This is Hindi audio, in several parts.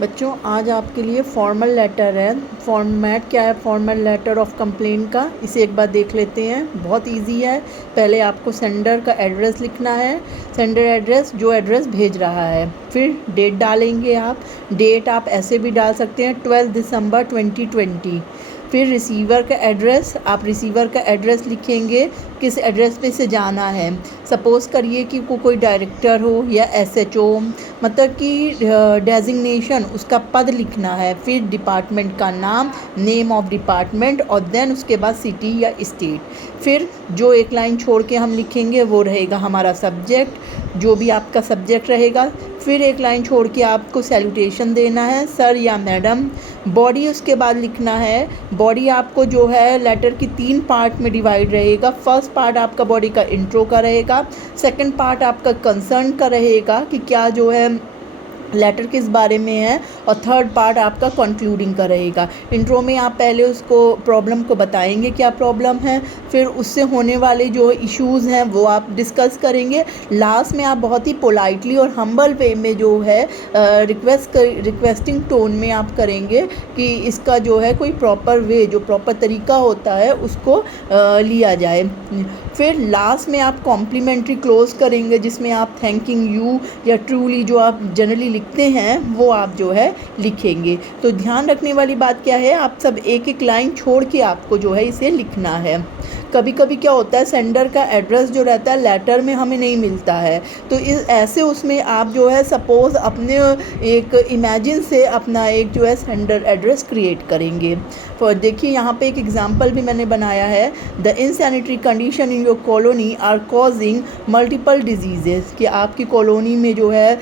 बच्चों आज आपके लिए फॉर्मल लेटर है। फॉर्मेट क्या है फॉर्मल लेटर ऑफ कंप्लेन का, इसे एक बार देख लेते हैं। बहुत इजी है। पहले आपको सेंडर का एड्रेस लिखना है, सेंडर एड्रेस, जो एड्रेस भेज रहा है। फिर डेट डालेंगे आप। डेट आप ऐसे भी डाल सकते हैं 12 दिसंबर 2020। फिर रिसीवर का एड्रेस, आप रिसीवर का एड्रेस लिखेंगे, किस एड्रेस पे से जाना है। सपोज़ करिए कि कोई डायरेक्टर हो या एसएचओ, मतलब कि डेजिग्नेशन, उसका पद लिखना है। फिर डिपार्टमेंट का नाम, नेम ऑफ डिपार्टमेंट, और देन उसके बाद सिटी या स्टेट। फिर जो एक लाइन छोड़ के हम लिखेंगे वो रहेगा हमारा सब्जेक्ट, जो भी आपका सब्जेक्ट रहेगा। फिर एक लाइन छोड़ के आपको सैल्यूटेशन देना है, सर या मैडम। बॉडी उसके बाद लिखना है। बॉडी आपको जो है लेटर की 3 पार्ट में डिवाइड रहेगा। फर्स्ट पार्ट आपका बॉडी का इंट्रो का रहेगा, सेकंड पार्ट आपका कंसर्न का रहेगा कि क्या जो है लेटर किस बारे में है, और थर्ड पार्ट आपका कंक्लूडिंग का रहेगा। इंट्रो में आप पहले उसको प्रॉब्लम को बताएंगे क्या प्रॉब्लम है, फिर उससे होने वाले जो इश्यूज़ हैं वो आप डिस्कस करेंगे। लास्ट में आप बहुत ही पोलाइटली और हम्बल वे में जो है रिक्वेस्टिंग टोन में आप करेंगे कि इसका जो है कोई प्रॉपर वे, जो प्रॉपर तरीका होता है उसको लिया जाए। फिर लास्ट में आप कॉम्प्लीमेंट्री क्लोज करेंगे, जिसमें आप थैंकिंग यू या ट्रूली जो आप जनरली लिखते हैं वो आप जो है लिखेंगे। तो ध्यान रखने वाली बात क्या है, आप सब एक एक लाइन छोड़ के आपको जो है इसे लिखना है। कभी कभी क्या होता है, सेंडर का एड्रेस जो रहता है लेटर में हमें नहीं मिलता है, तो ऐसे उसमें आप जो है सपोज़ अपने एक इमेजिन से अपना एक जो है सेंडर एड्रेस क्रिएट करेंगे। तो देखिए यहाँ पे एक एग्जांपल भी मैंने बनाया है। The insanitary condition in your colony are causing multiple diseases, कि आपकी कॉलोनी में जो है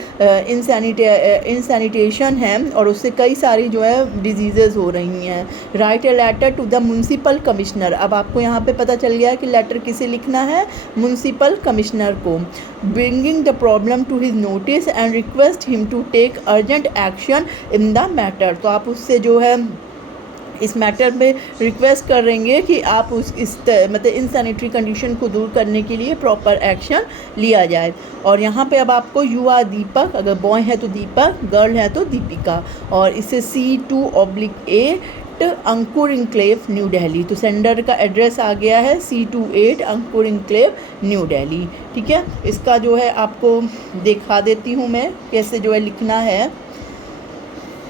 इनसैनिटेशन है और उससे कई सारी जो है डिजीज़ेज़ हो रही हैं। Write a letter to the municipal commissioner. अब आपको यहाँ पे पता चल गया कि लेटर किसे लिखना है, म्यूनसिपल कमिश्नर को। Bringing the problem to his notice and request him to take urgent action in the matter. तो आप उससे जो है इस मैटर में रिक्वेस्ट करेंगे कि आप मतलब इनसैनिटरी कंडीशन को दूर करने के लिए प्रॉपर एक्शन लिया जाए। और यहाँ पे अब आपको यू आर दीपक, अगर बॉय है तो दीपक, गर्ल है तो दीपिका, और इसे C2/8 अंकुर इंक्लेव न्यू दिल्ली। तो सेंडर का एड्रेस आ गया है C28 अंकुर इंक्लेव न्यू दिल्ली। ठीक है, इसका जो है आपको दिखा देती हूँ मैं कैसे जो है लिखना है।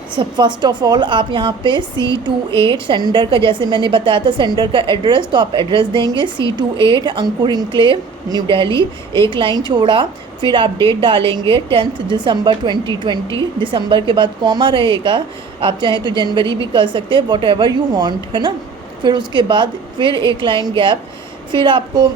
सब फर्स्ट ऑफ ऑल आप यहाँ पे C28 सेंडर का, जैसे मैंने बताया था सेंडर का एड्रेस, तो आप एड्रेस देंगे C28 अंकुर इंक्लेव न्यू दिल्ली, एक लाइन छोड़ा। फिर आप डेट डालेंगे 10 दिसंबर 2020, दिसंबर के बाद कॉमा रहेगा, आप चाहें तो जनवरी भी कर सकते हैं, वॉट एवर यू वांट, है ना। फिर उसके बाद फिर एक लाइन गैप, फिर आपको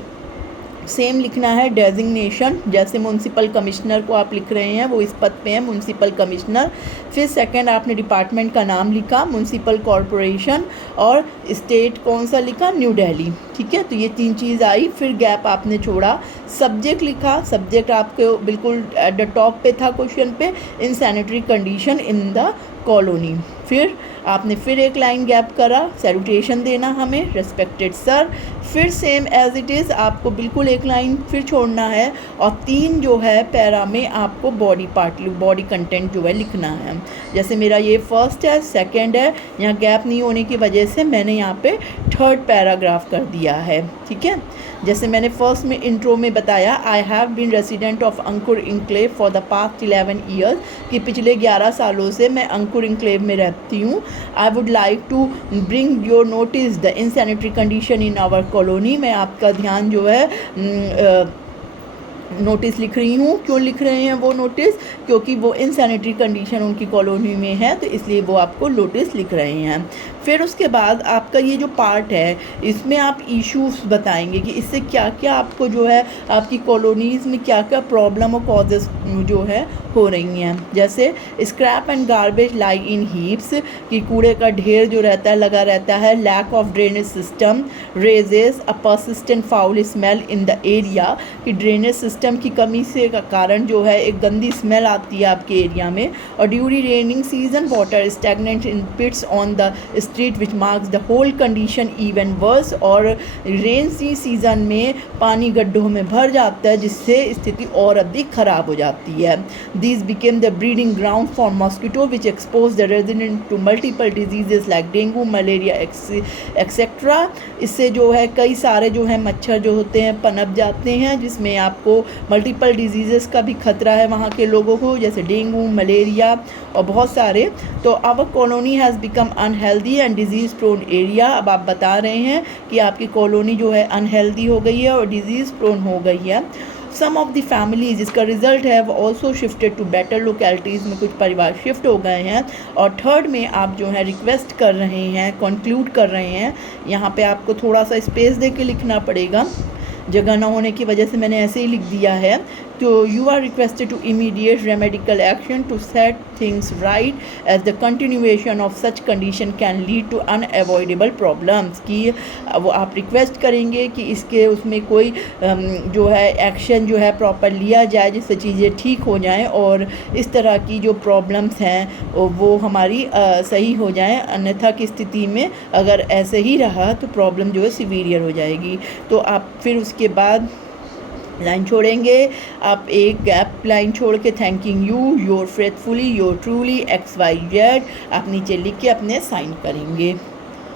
सेम लिखना है डेजिग्नेशन, जैसे म्यूनसिपल कमिश्नर को आप लिख रहे हैं वो इस पद पे है म्यूनसिपल कमिश्नर। फिर सेकंड आपने डिपार्टमेंट का नाम लिखा म्यूनसिपल कॉरपोरेशन, और स्टेट कौन सा लिखा, न्यू दिल्ली। ठीक है, तो ये 3 चीज़ आई। फिर गैप आपने छोड़ा, सब्जेक्ट लिखा, सब्जेक्ट आपके बिल्कुल एट द टॉप पे था क्वेश्चन पे, इनसैनिटरी कंडीशन इन द कॉलोनी। फिर आपने फिर एक लाइन गैप करा, सैल्यूटेशन देना हमें, रेस्पेक्टेड सर। फिर सेम एज इट इज़ आपको बिल्कुल एक लाइन फिर छोड़ना है, और 3 जो है पैरा में आपको बॉडी पार्ट, बॉडी कंटेंट जो है लिखना है। जैसे मेरा ये फर्स्ट है, सेकंड है, यहाँ गैप नहीं होने की वजह से मैंने यहाँ पे थर्ड पैराग्राफ कर दिया है। ठीक है, जैसे मैंने फर्स्ट में इंट्रो में बताया, I have been resident of Ankur Enclave for the past 11 years, कि पिछले 11 सालों से मैं अंकुर इंक्लेव में रहती हूँ। I would like to bring your notice the insanitary condition in our colony. मैं आपका ध्यान जो है नोटिस लिख रही हूँ। क्यों लिख रहे हैं वो नोटिस, क्योंकि वो इनसैनिटरी कंडीशन उनकी कॉलोनी में है, तो इसलिए वो आपको नोटिस लिख रहे हैं। फिर उसके बाद आपका ये जो पार्ट है इसमें आप इश्यूज बताएंगे कि इससे क्या क्या आपको जो है आपकी कॉलोनीज़ में क्या क्या प्रॉब्लम और कॉजेज़ जो है हो रही हैं। जैसे scrap and garbage lie in heaps, कि कूड़े का ढेर जो रहता है लगा रहता है। Lack of drainage system raises a persistent foul smell in the area, कि ड्रेनेज सिस्टम की कमी से का कारण जो है एक गंदी स्मेल आती है आपके एरिया में। और during raining season water stagnant in pits on the street which marks the whole condition even worse. और रेन सीज़न में पानी गड्ढों में भर जाता है जिससे स्थिति और अधिक ख़राब हो जाती है। This became the breeding ground for mosquito which expose the resident to multiple diseases like dengue, malaria etcetera. इससे जो है कई सारे जो है मच्छर जो होते हैं पनप जाते हैं, जिसमें आपको मल्टीपल डिजीज़ेस का भी खतरा है वहाँ के लोगों को, जैसे डेंगू, मलेरिया और बहुत सारे। तो our colony has become unhealthy and disease prone area. अब आप बता रहे हैं कि आपकी कॉलोनी जो है अनहेल्दी हो गई है और डिजीज़ प्रोन हो गई है। सम ऑफ द फैमिलीज, इसका रिजल्ट है वो also shifted to better localities, में कुछ परिवार शिफ्ट हो गए हैं। और थर्ड में आप जो है रिक्वेस्ट कर रहे हैं, कंक्लूड कर रहे हैं, यहाँ पे आपको थोड़ा सा स्पेस दे के लिखना पड़ेगा, जगह ना होने की वजह से मैंने ऐसे ही लिख दिया है। तो you are requested to immediate remedial action to set things right as the continuation of such condition can lead to unavoidable problems. कि वो आप रिक्वेस्ट करेंगे कि इसके उसमें कोई जो है एक्शन जो है प्रॉपर लिया जाए जिससे चीज़ें ठीक हो जाएं और इस तरह की जो प्रॉब्लम्स हैं वो हमारी सही हो जाएं। अन्यथा की स्थिति में अगर ऐसे ही रहा तो प्रॉब्लम जो है सीवियर हो जाएगी। तो आप फिर उसके बाद लाइन छोड़ेंगे, आप एक गैप लाइन छोड़ के thanking you, your faithfully, your truly XYZ आप नीचे लिख के अपने साइन करेंगे।